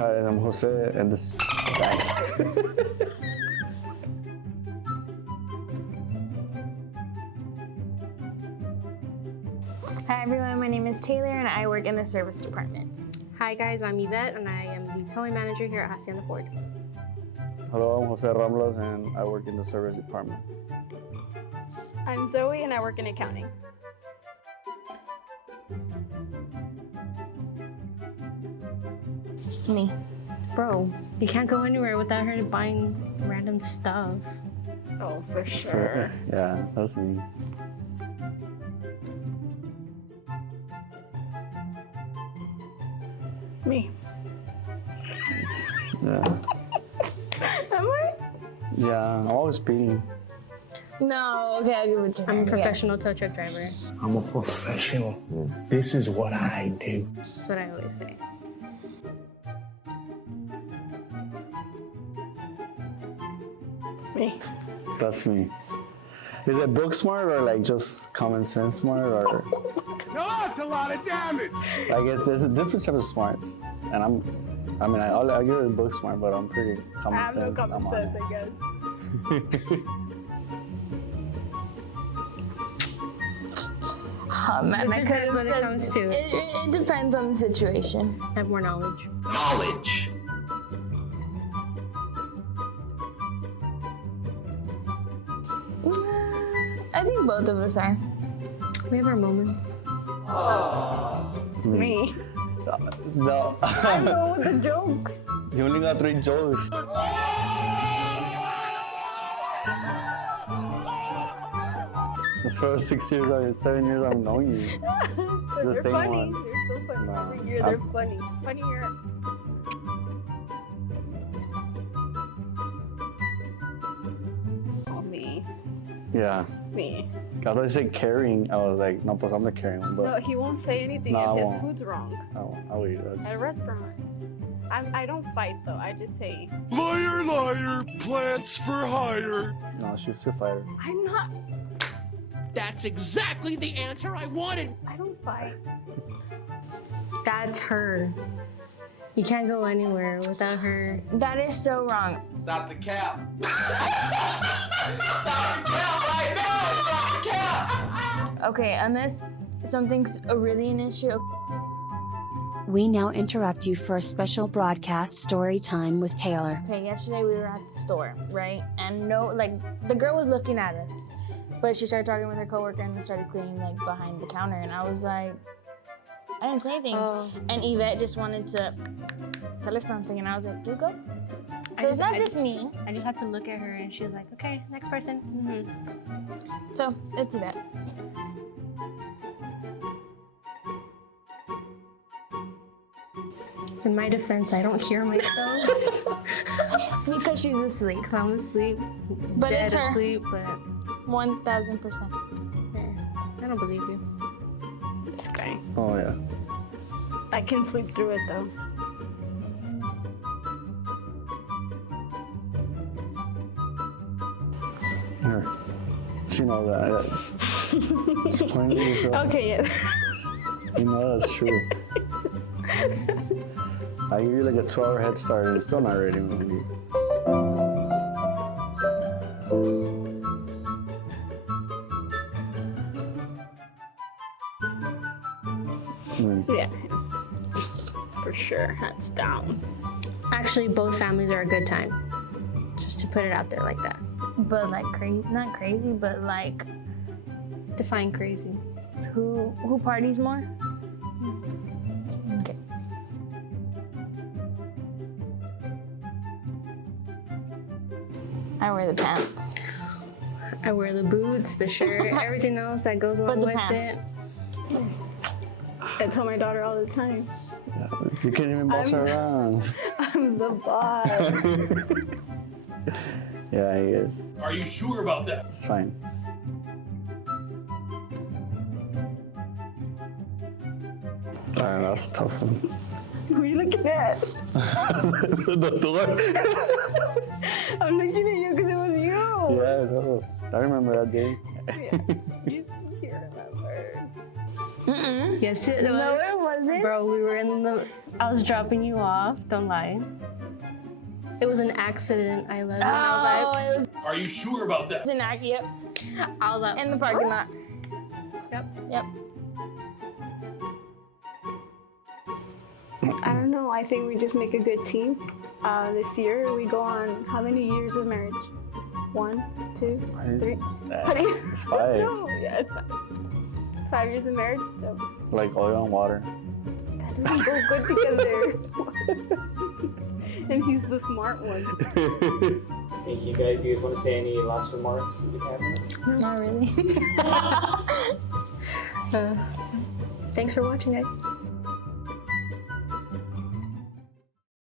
Hi, I'm Jose, and this. Hi everyone, my name is Taylor and I work in the service department. Hi guys, I'm Yvette and I am the towing manager here at Hacienda Ford. Hello, I'm Jose Ramblas, and I work in the service department. I'm Zoe and I work in accounting. Me. Bro, you can't go anywhere without her buying random stuff. Oh, for sure. Yeah, that's me. Me. Yeah. Am I? Yeah, I'm always speeding. No, okay, I'll give it to her. I'm a professional tow truck driver. I'm a professional. This is what I do. That's what I always say. Me. That's me. Is it book smart or like just common sense smart or? No, that's a lot of damage. Like there's a different type of smarts, and I'll give it book smart, but I'm pretty common I have sense. no common sense, I guess. Oh man, It I could depends have when it said. comes to It depends on the situation. have more knowledge. Knowledge. I think both of us are. We have our moments. Me. No. I know the jokes. You only got 3 jokes. For 6 years or 7 years I've known you. The They're same funny. ones. They're so funny. No. Every year they're funny. Funnier. Oh, me. Yeah. Me. I thought you said caring. I was like, no, pues I'm the caring one, No, but he won't say anything No, I if his won't. food's wrong. I'll eat At a it. restaurant. I don't fight though. I just say, Liar, liar, plants for hire. No, she's a fighter. I'm not. That's exactly the answer I wanted. I don't fight. That's her. You can't go anywhere without her. That is so wrong. Stop the cap. Stop the cap right now. Stop the cap. Okay, unless something's really an issue. We now interrupt you for a special broadcast story time with Taylor. Okay, yesterday we were at the store, right? And the girl was looking at us, but she started talking with her coworker and started cleaning like behind the counter, and I was like, I didn't say anything. And Yvette just wanted to tell her something, and I was like, you go. So it's not just me. I just had to look at her and she was like, okay, next person. So it's Yvette. In my defense, I don't hear myself. Because she's asleep. Because I'm asleep. But dead it's her. asleep, but 1000%. I don't believe you. This guy. Oh yeah. I can sleep through it though. Here. She knows that. Explain it to yourself. Okay, yes. You know that's true. I give you like a 12-hour head start and it's still not ready when you. Yeah. For sure. Hands down. Actually, both families are a good time. Just to put it out there like that. But like crazy, not crazy, but like Define crazy. who parties more? Okay. I wear the pants. I wear the boots, the shirt, everything else that goes along But the with pants. it. I tell my daughter all the time, You can't even boss her around. I'm the boss. Yeah, he is. Are you sure about that? It's fine. That's a tough one. Who are you looking at? The door. I'm looking at you because it was you. Yeah, no. I remember that day. Yeah. You here remember. Mm-mm. Yes, it was. No, it wasn't. Bro, we were I was dropping you off. Don't lie. It was an accident. I love you. Oh, it was Are you sure about that? an act. Yep. I was like, In the parking lot. Yep. I don't know. I think we just make a good team. This year we go on how many years of marriage? 1, 2, 3. It's 5. No, yeah, it's 5 years of marriage. So Like oil and water. that doesn't go good together. And he's the smart one. Thank you guys. You guys want to say any last remarks to the camera? Not really. Thanks for watching, guys.